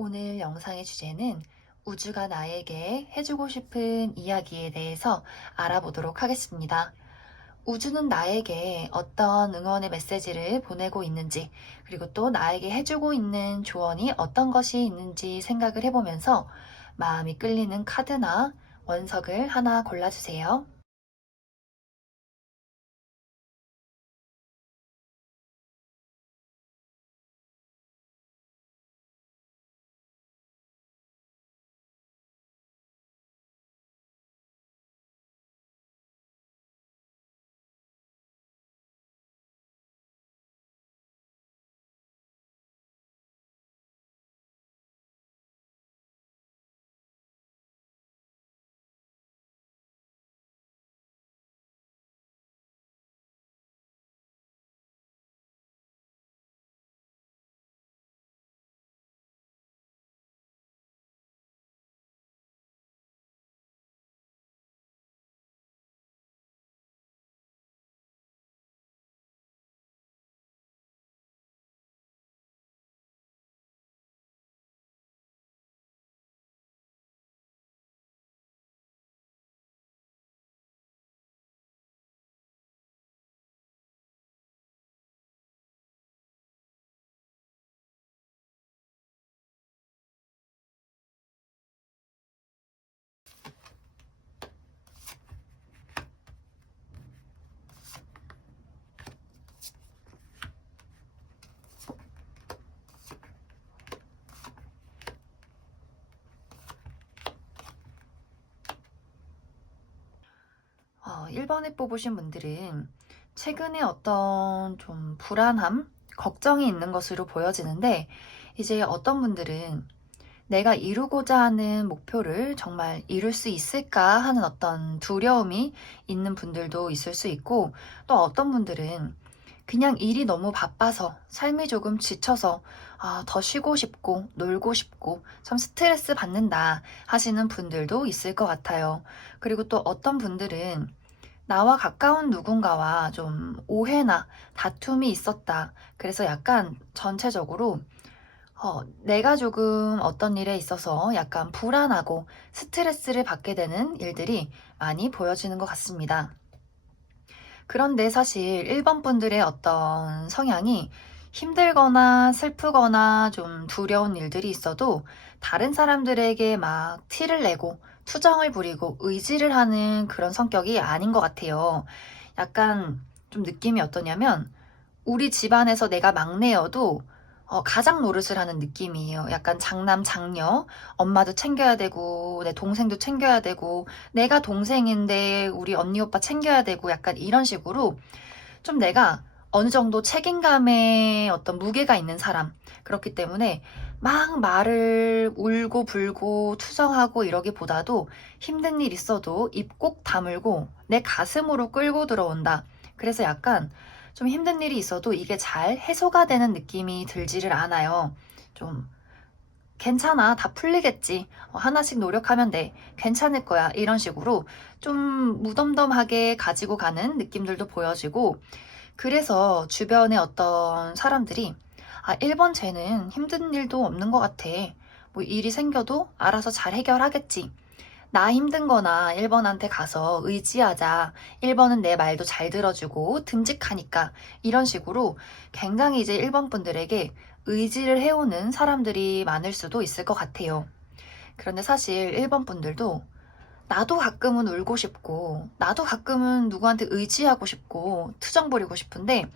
오늘 영상의 주제는 우주가 나에게 해주고 싶은 이야기에 대해서 알아보도록 하겠습니다. 우주는 나에게 어떤 응원의 메시지를 보내고 있는지, 그리고 또 나에게 해주고 있는 조언이 어떤 것이 있는지 생각을 해보면서 마음이 끌리는 카드나 원석을 하나 골라주세요. 어, 1번에 뽑으신 분들은 최근에 어떤 좀 불안함, 걱정이 있는 것으로 보여지는데, 이제 어떤 분들은 내가 이루고자 하는 목표를 정말 이룰 수 있을까 하는 어떤 두려움이 있는 분들도 있을 수 있고, 또 어떤 분들은 그냥 일이 너무 바빠서 삶이 조금 지쳐서 더 쉬고 싶고 놀고 싶고 참 스트레스 받는다 하시는 분들도 있을 것 같아요. 그리고 또 어떤 분들은 나와 가까운 누군가와 좀 오해나 다툼이 있었다. 그래서 약간 전체적으로 내가 조금 어떤 일에 있어서 약간 불안하고 스트레스를 받게 되는 일들이 많이 보여지는 것 같습니다. 그런데 사실 1번 분들의 어떤 성향이 힘들거나 슬프거나 좀 두려운 일들이 있어도 다른 사람들에게 막 티를 내고 투정을 부리고 의지를 하는 그런 성격이 아닌 것 같아요. 약간 좀 느낌이 어떠냐면 우리 집안에서 내가 막내여도 가장 노릇을 하는 느낌이에요. 약간 장남, 장녀, 엄마도 챙겨야 되고, 내 동생도 챙겨야 되고, 내가 동생인데 우리 언니, 오빠 챙겨야 되고, 약간 이런 식으로 좀 내가 어느 정도 책임감에 어떤 무게가 있는 사람. 그렇기 때문에 막 말을 울고 불고 투정하고 이러기보다도 힘든 일 있어도 입 꼭 다물고 내 가슴으로 끌고 들어온다. 그래서 약간 좀 힘든 일이 있어도 이게 잘 해소가 되는 느낌이 들지를 않아요. 좀 괜찮아, 다 풀리겠지. 하나씩 노력하면 돼. 괜찮을 거야. 이런 식으로 좀 무덤덤하게 가지고 가는 느낌들도 보여지고, 그래서 주변에 어떤 사람들이 1번 쟤는 힘든 일도 없는 것 같아. 뭐 일이 생겨도 알아서 잘 해결하겠지. 나 힘든 거나 1번한테 가서 의지하자. 1번은 내 말도 잘 들어주고 듬직하니까. 이런 식으로 굉장히 이제 1번 분들에게 의지를 해오는 사람들이 많을 수도 있을 것 같아요. 그런데 사실 1번 분들도 나도 가끔은 울고 싶고, 나도 가끔은 누구한테 의지하고 싶고, 투정 부리고 싶은데,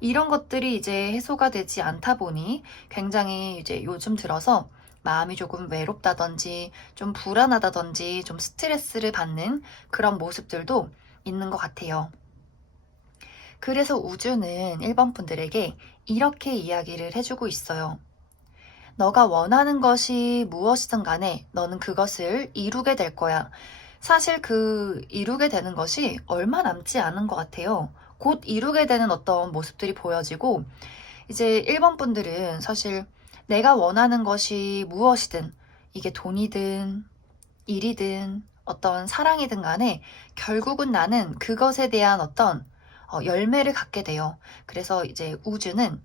이런 것들이 이제 해소가 되지 않다 보니 굉장히 이제 요즘 들어서 마음이 조금 외롭다든지, 좀 불안하다든지, 좀 스트레스를 받는 그런 모습들도 있는 것 같아요. 그래서 우주는 1번 분들에게 이렇게 이야기를 해주고 있어요. 너가 원하는 것이 무엇이든 간에 너는 그것을 이루게 될 거야. 사실 그 이루게 되는 것이 얼마 남지 않은 것 같아요. 곧 이루게 되는 어떤 모습들이 보여지고, 이제 1번 분들은 사실 내가 원하는 것이 무엇이든, 이게 돈이든, 일이든, 어떤 사랑이든 간에 결국은 나는 그것에 대한 어떤 열매를 갖게 돼요. 그래서 이제 우주는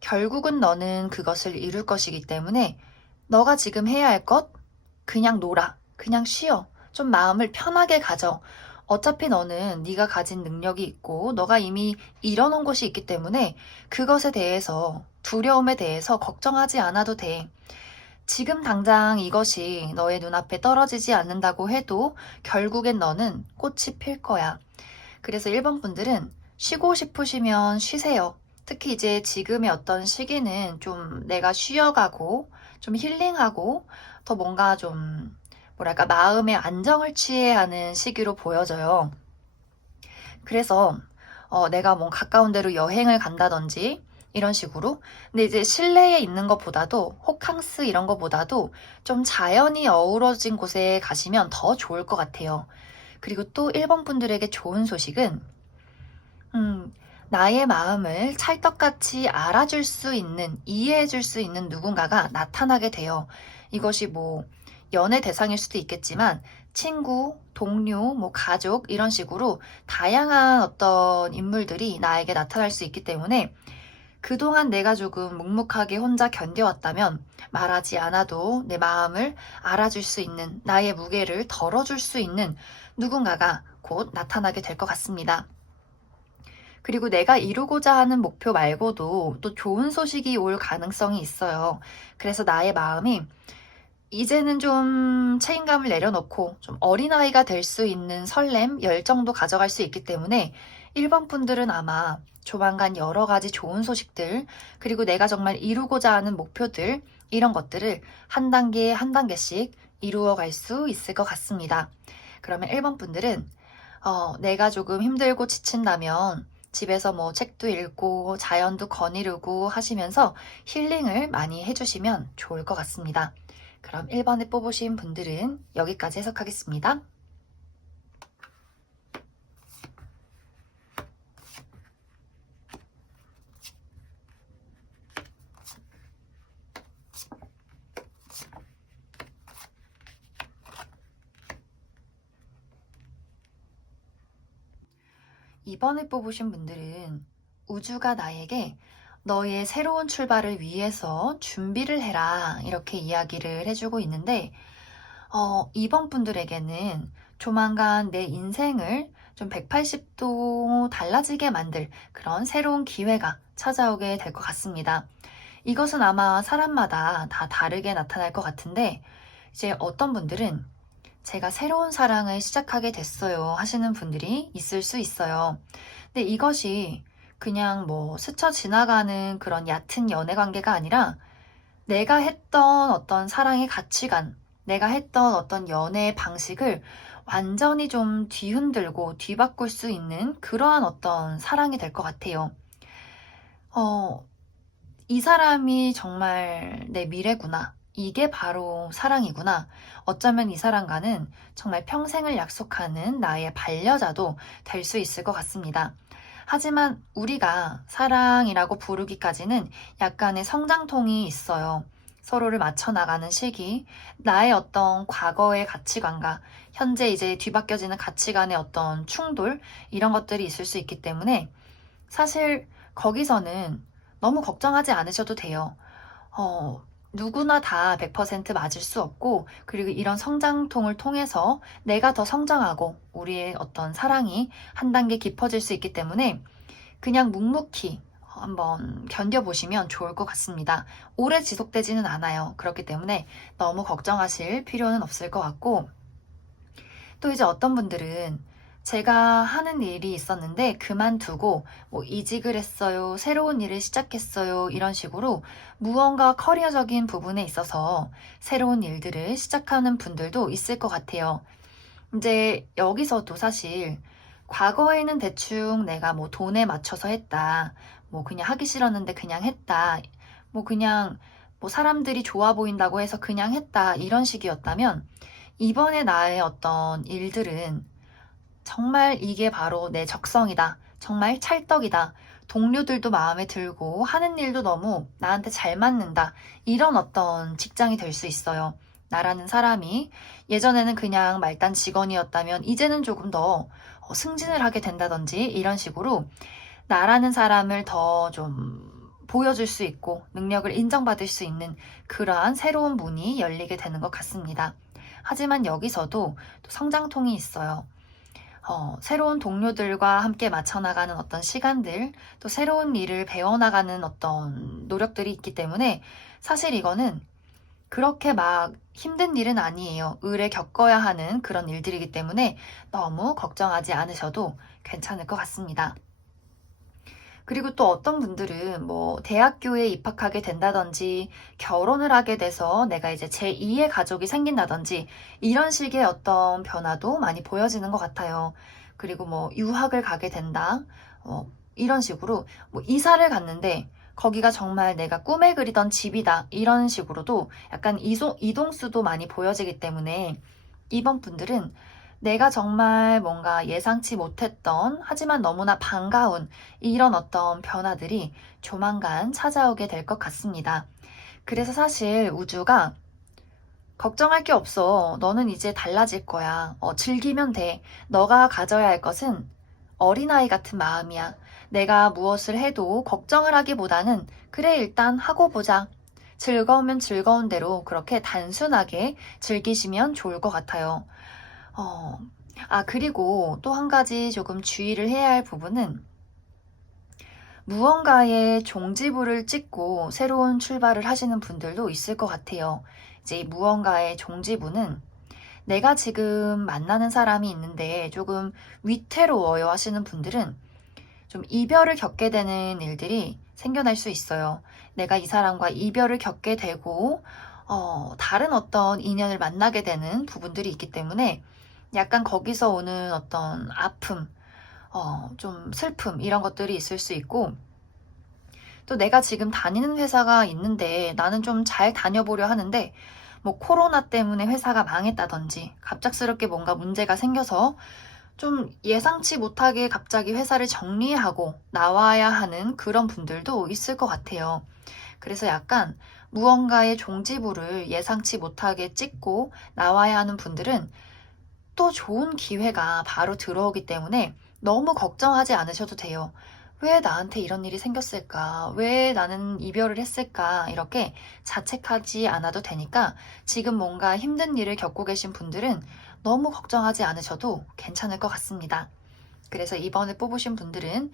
결국은 너는 그것을 이룰 것이기 때문에 너가 지금 해야 할 것? 그냥 놀아. 그냥 쉬어. 좀 마음을 편하게 가져. 어차피 너는 네가 가진 능력이 있고 너가 이미 이뤄놓은 것이 있기 때문에 그것에 대해서 두려움에 대해서 걱정하지 않아도 돼. 지금 당장 이것이 너의 눈앞에 떨어지지 않는다고 해도 결국엔 너는 꽃이 필 거야. 그래서 1번 분들은 쉬고 싶으시면 쉬세요. 특히 이제 지금의 어떤 시기는 좀 내가 쉬어가고 좀 힐링하고 더 뭔가 좀 뭐랄까 마음의 안정을 취해야 하는 시기로 보여져요. 그래서 내가 뭐 가까운 데로 여행을 간다든지 이런 식으로. 근데 이제 실내에 있는 것보다도 호캉스 이런 것보다도 좀 자연이 어우러진 곳에 가시면 더 좋을 것 같아요. 그리고 또 1번 분들에게 좋은 소식은 나의 마음을 찰떡같이 알아줄 수 있는, 이해해줄 수 있는 누군가가 나타나게 돼요. 이것이 뭐 연애 대상일 수도 있겠지만 친구, 동료, 뭐 가족 이런 식으로 다양한 어떤 인물들이 나에게 나타날 수 있기 때문에 그동안 내가 조금 묵묵하게 혼자 견뎌왔다면 말하지 않아도 내 마음을 알아줄 수 있는, 나의 무게를 덜어줄 수 있는 누군가가 곧 나타나게 될 것 같습니다. 그리고 내가 이루고자 하는 목표 말고도 또 좋은 소식이 올 가능성이 있어요. 그래서 나의 마음이 이제는 좀 책임감을 내려놓고 좀 어린아이가 될 수 있는 설렘, 열정도 가져갈 수 있기 때문에 1번 분들은 아마 조만간 여러 가지 좋은 소식들, 그리고 내가 정말 이루고자 하는 목표들, 이런 것들을 한 단계 한 단계씩 이루어 갈 수 있을 것 같습니다. 그러면 1번 분들은 내가 조금 힘들고 지친다면 집에서 뭐 책도 읽고 자연도 거니르고 하시면서 힐링을 많이 해주시면 좋을 것 같습니다. 그럼 1번에 뽑으신 분들은 여기까지 해석하겠습니다. 2번을 뽑으신 분들은 우주가 나에게 너의 새로운 출발을 위해서 준비를 해라 이렇게 이야기를 해주고 있는데 2번 분들에게는 조만간 내 인생을 좀 180도 달라지게 만들 그런 새로운 기회가 찾아오게 될 것 같습니다. 이것은 아마 사람마다 다 다르게 나타날 것 같은데 이제 어떤 분들은 제가 새로운 사랑을 시작하게 됐어요 하시는 분들이 있을 수 있어요. 근데 이것이 그냥 뭐 스쳐 지나가는 그런 얕은 연애 관계가 아니라 내가 했던 어떤 사랑의 가치관, 내가 했던 어떤 연애의 방식을 완전히 좀 뒤흔들고 뒤바꿀 수 있는 그러한 어떤 사랑이 될 것 같아요. 이 사람이 정말 내 미래구나. 이게 바로 사랑이구나. 어쩌면 이 사람과는 정말 평생을 약속하는 나의 반려자도 될 수 있을 것 같습니다. 하지만 우리가 사랑이라고 부르기까지는 약간의 성장통이 있어요. 서로를 맞춰 나가는 시기, 나의 어떤 과거의 가치관과 현재 이제 뒤바뀌어지는 가치관의 어떤 충돌, 이런 것들이 있을 수 있기 때문에 사실 거기서는 너무 걱정하지 않으셔도 돼요. 누구나 다 100% 맞을 수 없고, 그리고 이런 성장통을 통해서 내가 더 성장하고 우리의 어떤 사랑이 한 단계 깊어질 수 있기 때문에 그냥 묵묵히 한번 견뎌보시면 좋을 것 같습니다. 오래 지속되지는 않아요. 그렇기 때문에 너무 걱정하실 필요는 없을 것 같고, 또 이제 어떤 분들은 제가 하는 일이 있었는데 그만두고 뭐 이직을 했어요, 새로운 일을 시작했어요, 이런 식으로 무언가 커리어적인 부분에 있어서 새로운 일들을 시작하는 분들도 있을 것 같아요. 이제 여기서도 사실 과거에는 대충 내가 뭐 돈에 맞춰서 했다, 뭐 그냥 하기 싫었는데 그냥 했다, 뭐 그냥 뭐 사람들이 좋아 보인다고 해서 그냥 했다, 이런 식이었다면 이번에 나의 어떤 일들은 정말 이게 바로 내 적성이다. 정말 찰떡이다. 동료들도 마음에 들고 하는 일도 너무 나한테 잘 맞는다. 이런 어떤 직장이 될 수 있어요. 나라는 사람이 예전에는 그냥 말단 직원이었다면 이제는 조금 더 승진을 하게 된다든지 이런 식으로 나라는 사람을 더 좀 보여줄 수 있고 능력을 인정받을 수 있는 그러한 새로운 문이 열리게 되는 것 같습니다. 하지만 여기서도 또 성장통이 있어요. 새로운 동료들과 함께 맞춰나가는 어떤 시간들, 또 새로운 일을 배워나가는 어떤 노력들이 있기 때문에 사실 이거는 그렇게 막 힘든 일은 아니에요. 을에 겪어야 하는 그런 일들이기 때문에 너무 걱정하지 않으셔도 괜찮을 것 같습니다. 그리고 또 어떤 분들은 뭐 대학교에 입학하게 된다든지 결혼을 하게 돼서 내가 이제 제2의 가족이 생긴다든지 이런 식의 어떤 변화도 많이 보여지는 것 같아요. 그리고 뭐 유학을 가게 된다. 이런 식으로 뭐 이사를 갔는데 거기가 정말 내가 꿈에 그리던 집이다. 이런 식으로도 약간 이동수도 많이 보여지기 때문에 이번 분들은 내가 정말 뭔가 예상치 못했던 하지만 너무나 반가운 이런 어떤 변화들이 조만간 찾아오게 될 것 같습니다. 그래서 사실 우주가 걱정할 게 없어. 너는 이제 달라질 거야. 즐기면 돼. 너가 가져야 할 것은 어린아이 같은 마음이야. 내가 무엇을 해도 걱정을 하기보다는 그래, 일단 하고 보자. 즐거우면 즐거운 대로 그렇게 단순하게 즐기시면 좋을 것 같아요. 어, 그리고 또 한 가지 조금 주의를 해야 할 부분은 무언가에 종지부를 찍고 새로운 출발을 하시는 분들도 있을 것 같아요. 이제 이 무언가의 종지부는 내가 지금 만나는 사람이 있는데 조금 위태로워요 하시는 분들은 좀 이별을 겪게 되는 일들이 생겨날 수 있어요. 내가 이 사람과 이별을 겪게 되고 다른 어떤 인연을 만나게 되는 부분들이 있기 때문에 약간 거기서 오는 어떤 아픔, 좀 슬픔 이런 것들이 있을 수 있고 또 내가 지금 다니는 회사가 있는데 나는 좀 잘 다녀보려 하는데 뭐 코로나 때문에 회사가 망했다든지 갑작스럽게 뭔가 문제가 생겨서 좀 예상치 못하게 갑자기 회사를 정리하고 나와야 하는 그런 분들도 있을 것 같아요. 그래서 약간 무언가의 종지부를 예상치 못하게 찍고 나와야 하는 분들은 또 좋은 기회가 바로 들어오기 때문에 너무 걱정하지 않으셔도 돼요. 왜 나한테 이런 일이 생겼을까? 왜 나는 이별을 했을까? 이렇게 자책하지 않아도 되니까 지금 뭔가 힘든 일을 겪고 계신 분들은 너무 걱정하지 않으셔도 괜찮을 것 같습니다. 그래서 이번에 뽑으신 분들은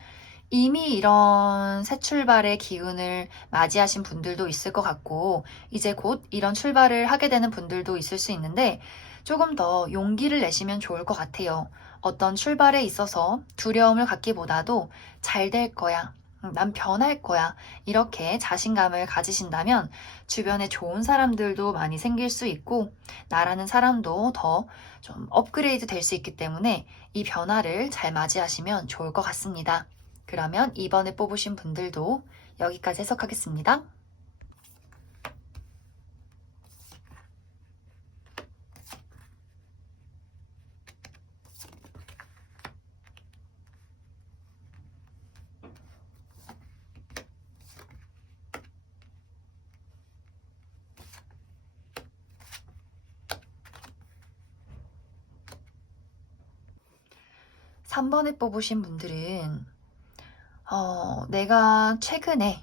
이미 이런 새 출발의 기운을 맞이하신 분들도 있을 것 같고, 이제 곧 이런 출발을 하게 되는 분들도 있을 수 있는데, 조금 더 용기를 내시면 좋을 것 같아요. 어떤 출발에 있어서 두려움을 갖기보다도 잘 될 거야. 난 변할 거야. 이렇게 자신감을 가지신다면 주변에 좋은 사람들도 많이 생길 수 있고, 나라는 사람도 더 좀 업그레이드 될 수 있기 때문에 이 변화를 잘 맞이하시면 좋을 것 같습니다. 그러면 이번에 뽑으신 분들도 여기까지 해석하겠습니다. 3번에 뽑으신 분들은 내가 최근에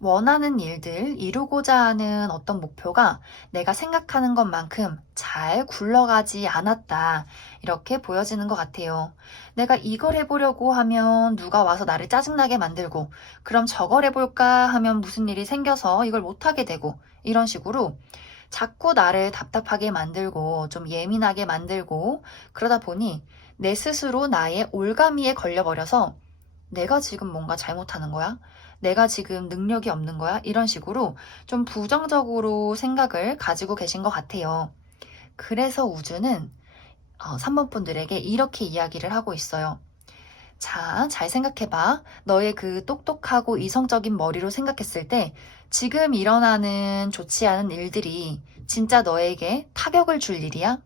원하는 일들, 이루고자 하는 어떤 목표가 내가 생각하는 것만큼 잘 굴러가지 않았다. 이렇게 보여지는 것 같아요. 내가 이걸 해보려고 하면 누가 와서 나를 짜증나게 만들고, 그럼 저걸 해볼까 하면 무슨 일이 생겨서 이걸 못하게 되고, 이런 식으로 자꾸 나를 답답하게 만들고, 좀 예민하게 만들고, 그러다 보니 내 스스로 나의 올가미에 걸려버려서 내가 지금 뭔가 잘못하는 거야? 내가 지금 능력이 없는 거야? 이런 식으로 좀 부정적으로 생각을 가지고 계신 것 같아요. 그래서 우주는 3번 분들에게 이렇게 이야기를 하고 있어요. 자, 잘 생각해봐. 너의 그 똑똑하고 이성적인 머리로 생각했을 때 지금 일어나는 좋지 않은 일들이 진짜 너에게 타격을 줄 일이야?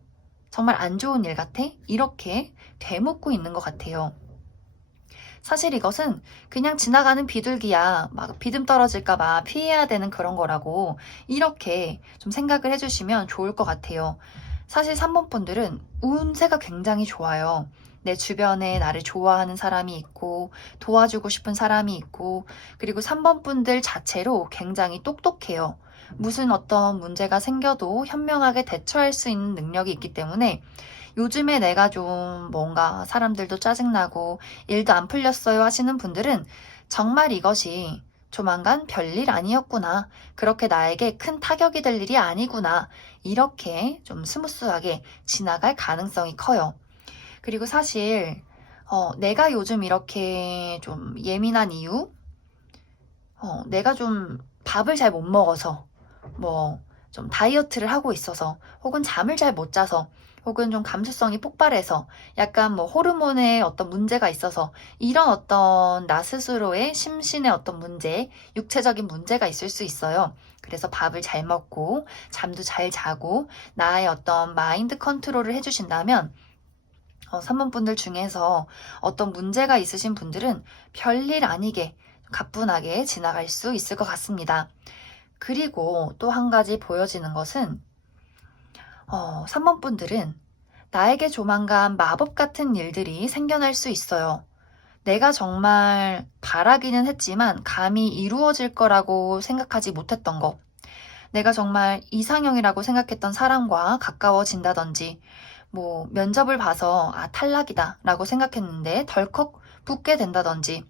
정말 안 좋은 일 같아? 이렇게 되묻고 있는 것 같아요. 사실 이것은 그냥 지나가는 비둘기야. 막 비듬 떨어질까봐 피해야 되는 그런 거라고 이렇게 좀 생각을 해주시면 좋을 것 같아요. 사실 3번 분들은 운세가 굉장히 좋아요. 내 주변에 나를 좋아하는 사람이 있고, 도와주고 싶은 사람이 있고, 그리고 3번 분들 자체로 굉장히 똑똑해요. 무슨 어떤 문제가 생겨도 현명하게 대처할 수 있는 능력이 있기 때문에 요즘에 내가 좀 뭔가 사람들도 짜증나고 일도 안 풀렸어요 하시는 분들은 정말 이것이 조만간 별일 아니었구나. 그렇게 나에게 큰 타격이 될 일이 아니구나. 이렇게 좀 스무스하게 지나갈 가능성이 커요. 그리고 사실 내가 요즘 이렇게 좀 예민한 이유? 내가 좀 밥을 잘 못 먹어서, 뭐, 좀 다이어트를 하고 있어서, 혹은 잠을 잘 못 자서, 혹은 좀 감수성이 폭발해서, 약간 뭐 호르몬에 어떤 문제가 있어서, 이런 어떤 나 스스로의 심신의 어떤 문제, 육체적인 문제가 있을 수 있어요. 그래서 밥을 잘 먹고, 잠도 잘 자고, 나의 어떤 마인드 컨트롤을 해주신다면, 3번 분들 중에서 어떤 문제가 있으신 분들은 별일 아니게 가뿐하게 지나갈 수 있을 것 같습니다. 그리고 또 한 가지 보여지는 것은 3번 분들은 나에게 조만간 마법 같은 일들이 생겨날 수 있어요. 내가 정말 바라기는 했지만 감히 이루어질 거라고 생각하지 못했던 것. 내가 정말 이상형이라고 생각했던 사람과 가까워진다든지, 뭐 면접을 봐서 탈락이다 라고 생각했는데 덜컥 붙게 된다든지,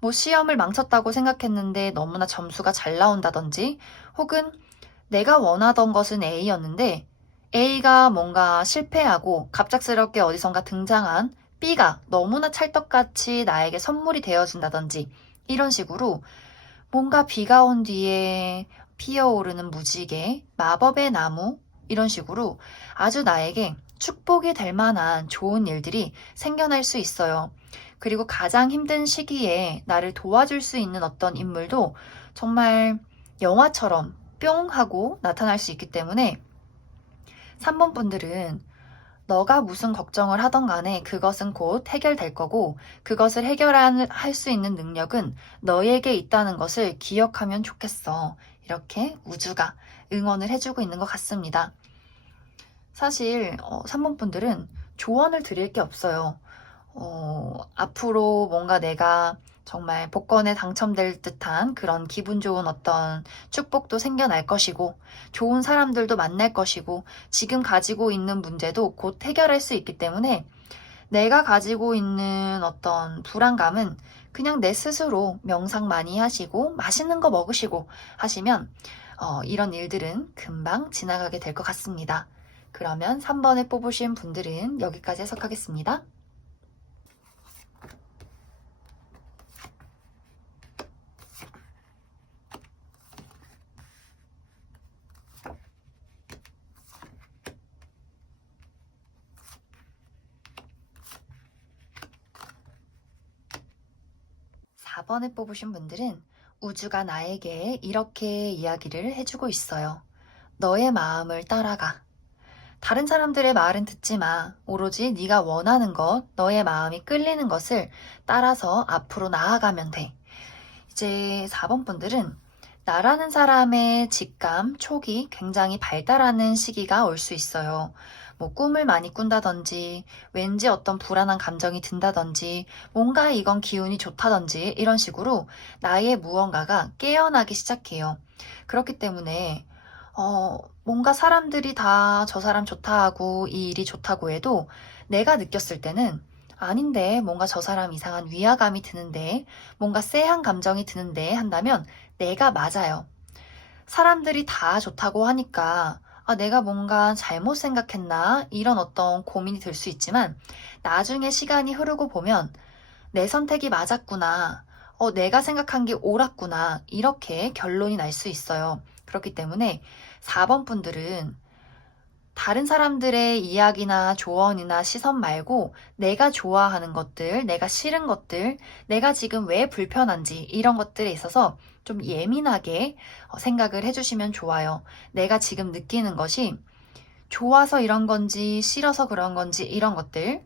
뭐 시험을 망쳤다고 생각했는데 너무나 점수가 잘 나온다든지, 혹은 내가 원하던 것은 A였는데 A가 뭔가 실패하고 갑작스럽게 어디선가 등장한 B가 너무나 찰떡같이 나에게 선물이 되어진다든지, 이런 식으로 뭔가 비가 온 뒤에 피어오르는 무지개, 마법의 나무, 이런 식으로 아주 나에게 축복이 될 만한 좋은 일들이 생겨날 수 있어요. 그리고 가장 힘든 시기에 나를 도와줄 수 있는 어떤 인물도 정말 영화처럼 뿅 하고 나타날 수 있기 때문에 3번 분들은 너가 무슨 걱정을 하던 간에 그것은 곧 해결될 거고, 그것을 해결할 수 있는 능력은 너에게 있다는 것을 기억하면 좋겠어. 이렇게 우주가 응원을 해주고 있는 것 같습니다. 사실 3번 분들은 조언을 드릴 게 없어요. 앞으로 뭔가 내가 정말 복권에 당첨될 듯한 그런 기분 좋은 어떤 축복도 생겨날 것이고, 좋은 사람들도 만날 것이고, 지금 가지고 있는 문제도 곧 해결할 수 있기 때문에 내가 가지고 있는 어떤 불안감은 그냥 내 스스로 명상 많이 하시고 맛있는 거 먹으시고 하시면 이런 일들은 금방 지나가게 될 것 같습니다. 그러면 3번을 뽑으신 분들은 여기까지 해석하겠습니다. 4번을 뽑으신 분들은 우주가 나에게 이렇게 이야기를 해주고 있어요. 너의 마음을 따라가. 다른 사람들의 말은 듣지 마. 오로지 네가 원하는 것, 너의 마음이 끌리는 것을 따라서 앞으로 나아가면 돼. 이제 4번 분들은 나라는 사람의 직감, 촉이 굉장히 발달하는 시기가 올 수 있어요. 뭐 꿈을 많이 꾼다든지, 왠지 어떤 불안한 감정이 든다든지, 뭔가 이건 기운이 좋다든지, 이런 식으로 나의 무언가가 깨어나기 시작해요. 그렇기 때문에 뭔가 사람들이 다 저 사람 좋다 하고 이 일이 좋다고 해도 내가 느꼈을 때는 아닌데, 뭔가 저 사람 이상한 위화감이 드는데, 뭔가 쎄한 감정이 드는데 한다면 내가 맞아요. 사람들이 다 좋다고 하니까 내가 뭔가 잘못 생각했나? 이런 어떤 고민이 들 수 있지만 나중에 시간이 흐르고 보면 내 선택이 맞았구나. 내가 생각한 게 옳았구나. 이렇게 결론이 날 수 있어요. 그렇기 때문에 4번 분들은 다른 사람들의 이야기나 조언이나 시선 말고 내가 좋아하는 것들, 내가 싫은 것들, 내가 지금 왜 불편한지 이런 것들에 있어서 좀 예민하게 생각을 해주시면 좋아요. 내가 지금 느끼는 것이 좋아서 이런 건지 싫어서 그런 건지 이런 것들.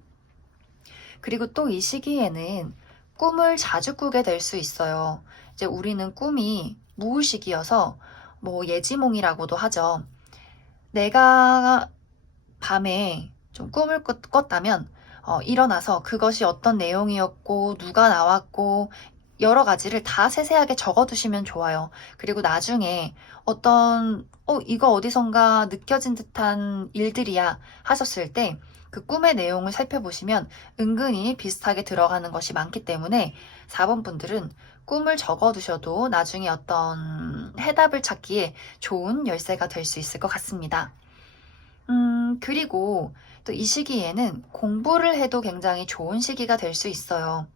그리고 또 이 시기에는 꿈을 자주 꾸게 될 수 있어요. 이제 우리는 꿈이 무의식이어서 뭐 예지몽이라고도 하죠. 내가 밤에 좀 꿈을 꿨다면 일어나서 그것이 어떤 내용이었고 누가 나왔고 여러 가지를 다 세세하게 적어두시면 좋아요. 그리고 나중에 어떤 이거 어디선가 느껴진 듯한 일들이야 하셨을 때 그 꿈의 내용을 살펴보시면 은근히 비슷하게 들어가는 것이 많기 때문에 4번 분들은 꿈을 적어두셔도 나중에 어떤 해답을 찾기에 좋은 열쇠가 될 수 있을 것 같습니다. 그리고 또 이 시기에는 공부를 해도 굉장히 좋은 시기가 될 수 있어요.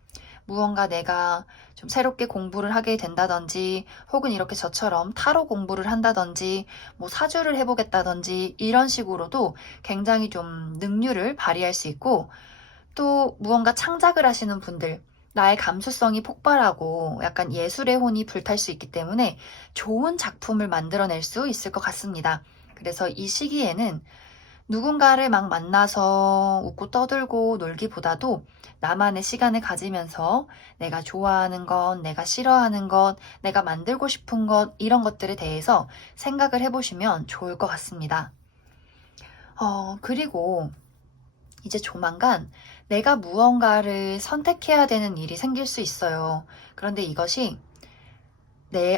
무언가 내가 좀 새롭게 공부를 하게 된다든지, 혹은 이렇게 저처럼 타로 공부를 한다든지, 뭐 사주를 해보겠다든지, 이런 식으로도 굉장히 좀 능률을 발휘할 수 있고, 또 무언가 창작을 하시는 분들, 나의 감수성이 폭발하고 약간 예술의 혼이 불탈 수 있기 때문에 좋은 작품을 만들어낼 수 있을 것 같습니다. 그래서 이 시기에는 누군가를 막 만나서 웃고 떠들고 놀기보다도 나만의 시간을 가지면서 내가 좋아하는 것, 내가 싫어하는 것, 내가 만들고 싶은 것, 이런 것들에 대해서 생각을 해보시면 좋을 것 같습니다. 그리고 이제 조만간 내가 무언가를 선택해야 되는 일이 생길 수 있어요. 그런데 이것이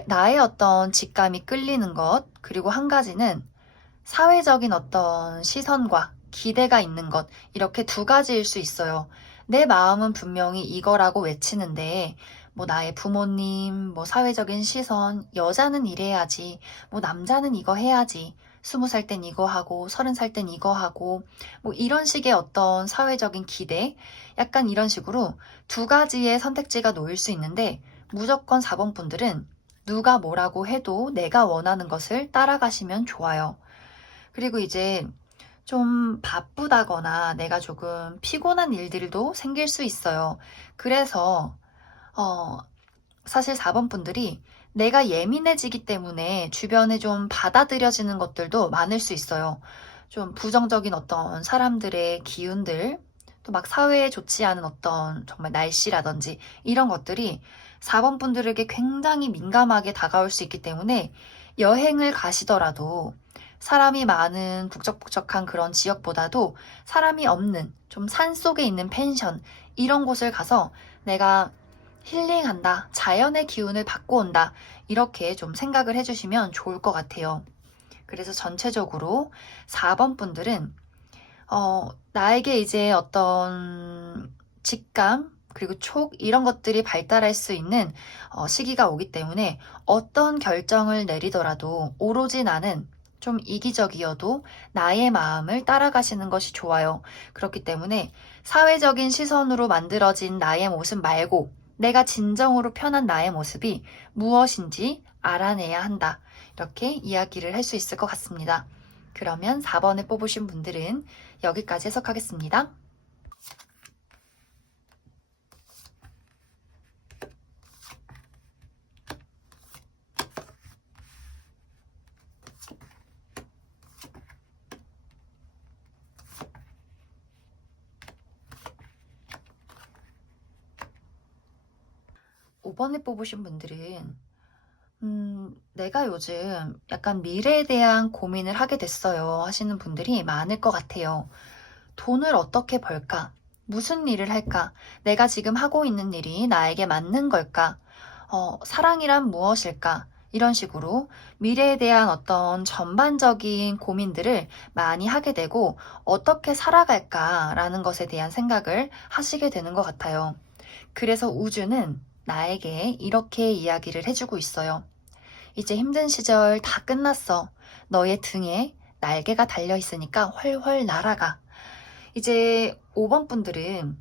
나의 어떤 직감이 끌리는 것, 그리고 한 가지는 사회적인 어떤 시선과 기대가 있는 것, 이렇게 두 가지일 수 있어요. 내 마음은 분명히 이거라고 외치는데, 뭐 나의 부모님, 뭐 사회적인 시선, 여자는 이래야지, 뭐 남자는 이거 해야지, 20살 땐 이거 하고, 30살 땐 이거 하고, 뭐 이런 식의 어떤 사회적인 기대, 약간 이런 식으로 두 가지의 선택지가 놓일 수 있는데, 무조건 4번 분들은 누가 뭐라고 해도 내가 원하는 것을 따라가시면 좋아요. 그리고 이제 좀 바쁘다거나 내가 조금 피곤한 일들도 생길 수 있어요. 그래서 사실 4번 분들이 내가 예민해지기 때문에 주변에 좀 받아들여지는 것들도 많을 수 있어요. 좀 부정적인 어떤 사람들의 기운들, 또 막 사회에 좋지 않은 어떤 정말 날씨라든지 이런 것들이 4번 분들에게 굉장히 민감하게 다가올 수 있기 때문에 여행을 가시더라도 사람이 많은 북적북적한 그런 지역보다도 사람이 없는 좀 산속에 있는 펜션, 이런 곳을 가서 내가 힐링한다, 자연의 기운을 받고 온다, 이렇게 좀 생각을 해주시면 좋을 것 같아요. 그래서 전체적으로 4번 분들은 나에게 이제 어떤 직감, 그리고 촉, 이런 것들이 발달할 수 있는 시기가 오기 때문에 어떤 결정을 내리더라도 오로지 나는 좀 이기적이어도 나의 마음을 따라가시는 것이 좋아요. 그렇기 때문에 사회적인 시선으로 만들어진 나의 모습 말고 내가 진정으로 편한 나의 모습이 무엇인지 알아내야 한다. 이렇게 이야기를 할 수 있을 것 같습니다. 그러면 4번을 뽑으신 분들은 여기까지 해석하겠습니다. 5번을 뽑으신 분들은 내가 요즘 약간 미래에 대한 고민을 하게 됐어요 하시는 분들이 많을 것 같아요. 돈을 어떻게 벌까? 무슨 일을 할까? 내가 지금 하고 있는 일이 나에게 맞는 걸까? 사랑이란 무엇일까? 이런 식으로 미래에 대한 어떤 전반적인 고민들을 많이 하게 되고 어떻게 살아갈까라는 것에 대한 생각을 하시게 되는 것 같아요. 그래서 우주는 나에게 이렇게 이야기를 해주고 있어요. 이제 힘든 시절 다 끝났어. 너의 등에 날개가 달려 있으니까 훨훨 날아가. 이제 5번 분들은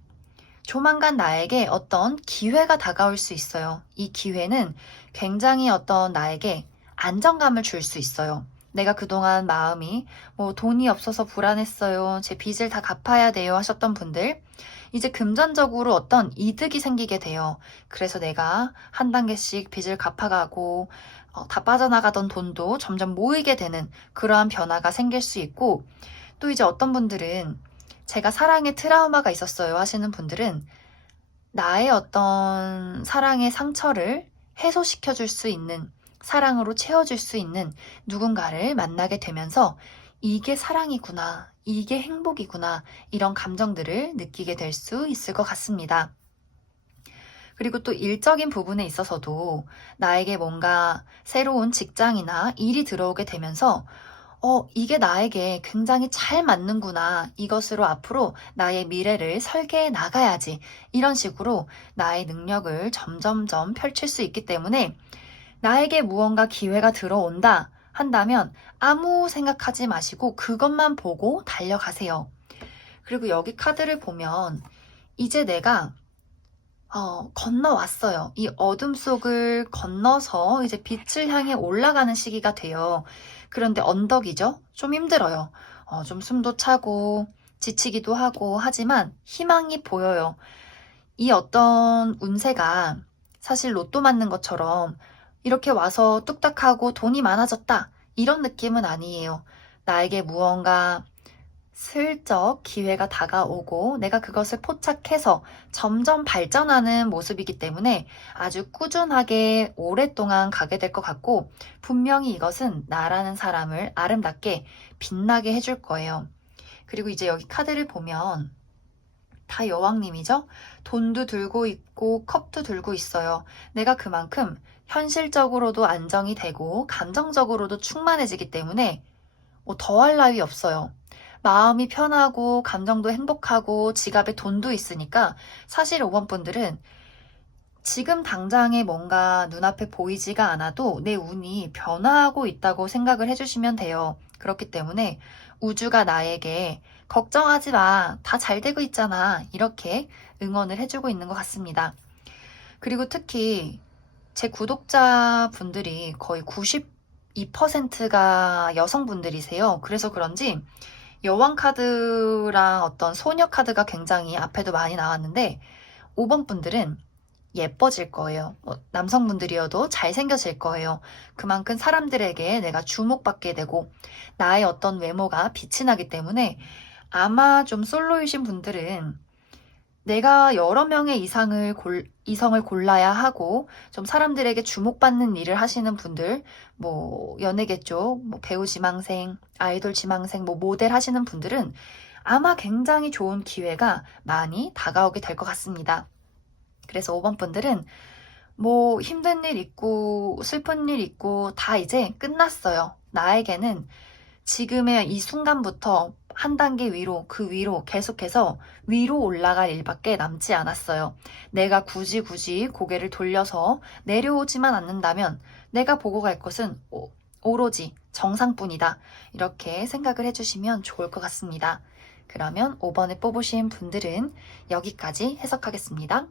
조만간 나에게 어떤 기회가 다가올 수 있어요. 이 기회는 굉장히 어떤 나에게 안정감을 줄 수 있어요. 내가 그동안 마음이 뭐 돈이 없어서 불안했어요. 제 빚을 다 갚아야 돼요 하셨던 분들, 이제 금전적으로 어떤 이득이 생기게 돼요. 그래서 내가 한 단계씩 빚을 갚아가고 다 빠져나가던 돈도 점점 모이게 되는 그러한 변화가 생길 수 있고, 또 이제 어떤 분들은 제가 사랑에 트라우마가 있었어요 하시는 분들은 나의 어떤 사랑의 상처를 해소시켜 줄 수 있는, 사랑으로 채워줄 수 있는 누군가를 만나게 되면서 이게 사랑이구나, 이게 행복이구나, 이런 감정들을 느끼게 될 수 있을 것 같습니다. 그리고 또 일적인 부분에 있어서도 나에게 뭔가 새로운 직장이나 일이 들어오게 되면서 이게 나에게 굉장히 잘 맞는구나. 이것으로 앞으로 나의 미래를 설계해 나가야지. 이런 식으로 나의 능력을 점점점 펼칠 수 있기 때문에 나에게 무언가 기회가 들어온다 한다면 아무 생각하지 마시고 그것만 보고 달려가세요. 그리고 여기 카드를 보면 이제 내가 건너왔어요. 이 어둠 속을 건너서 이제 빛을 향해 올라가는 시기가 돼요. 그런데 언덕이죠? 좀 힘들어요. 좀 숨도 차고 지치기도 하고 하지만 희망이 보여요. 이 어떤 운세가 사실 로또 맞는 것처럼 이렇게 와서 뚝딱하고 돈이 많아졌다. 이런 느낌은 아니에요. 나에게 무언가 슬쩍 기회가 다가오고 내가 그것을 포착해서 점점 발전하는 모습이기 때문에 아주 꾸준하게 오랫동안 가게 될 것 같고 분명히 이것은 나라는 사람을 아름답게 빛나게 해줄 거예요. 그리고 이제 여기 카드를 보면 다 여왕님이죠? 돈도 들고 있고 컵도 들고 있어요. 내가 그만큼 현실적으로도 안정이 되고 감정적으로도 충만해지기 때문에 더할 나위 없어요. 마음이 편하고 감정도 행복하고 지갑에 돈도 있으니까 사실 5번 분들은 지금 당장에 뭔가 눈앞에 보이지가 않아도 내 운이 변화하고 있다고 생각을 해주시면 돼요. 그렇기 때문에 우주가 나에게 걱정하지 마. 다 잘 되고 있잖아. 이렇게 응원을 해주고 있는 것 같습니다. 그리고 특히 제 구독자분들이 거의 92%가 여성분들이세요. 그래서 그런지 여왕 카드랑 어떤 소녀 카드가 굉장히 앞에도 많이 나왔는데 5번 분들은 예뻐질 거예요. 남성분들이어도 잘생겨질 거예요. 그만큼 사람들에게 내가 주목받게 되고 나의 어떤 외모가 빛이 나기 때문에 아마 좀 솔로이신 분들은 내가 여러 명의 이성을 골라야 하고 좀 사람들에게 주목받는 일을 하시는 분들, 뭐 연예계 쪽, 뭐 배우 지망생, 아이돌 지망생, 뭐 모델 하시는 분들은 아마 굉장히 좋은 기회가 많이 다가오게 될 것 같습니다. 그래서 5번 분들은 뭐 힘든 일 있고 슬픈 일 있고 다 이제 끝났어요. 나에게는 지금의 이 순간부터 한 단계 위로, 그 위로 계속해서 위로 올라갈 일밖에 남지 않았어요. 내가 굳이 고개를 돌려서 내려오지만 않는다면 내가 보고 갈 것은 오로지 정상뿐이다. 이렇게 생각을 해주시면 좋을 것 같습니다. 그러면 5번을 뽑으신 분들은 여기까지 해석하겠습니다.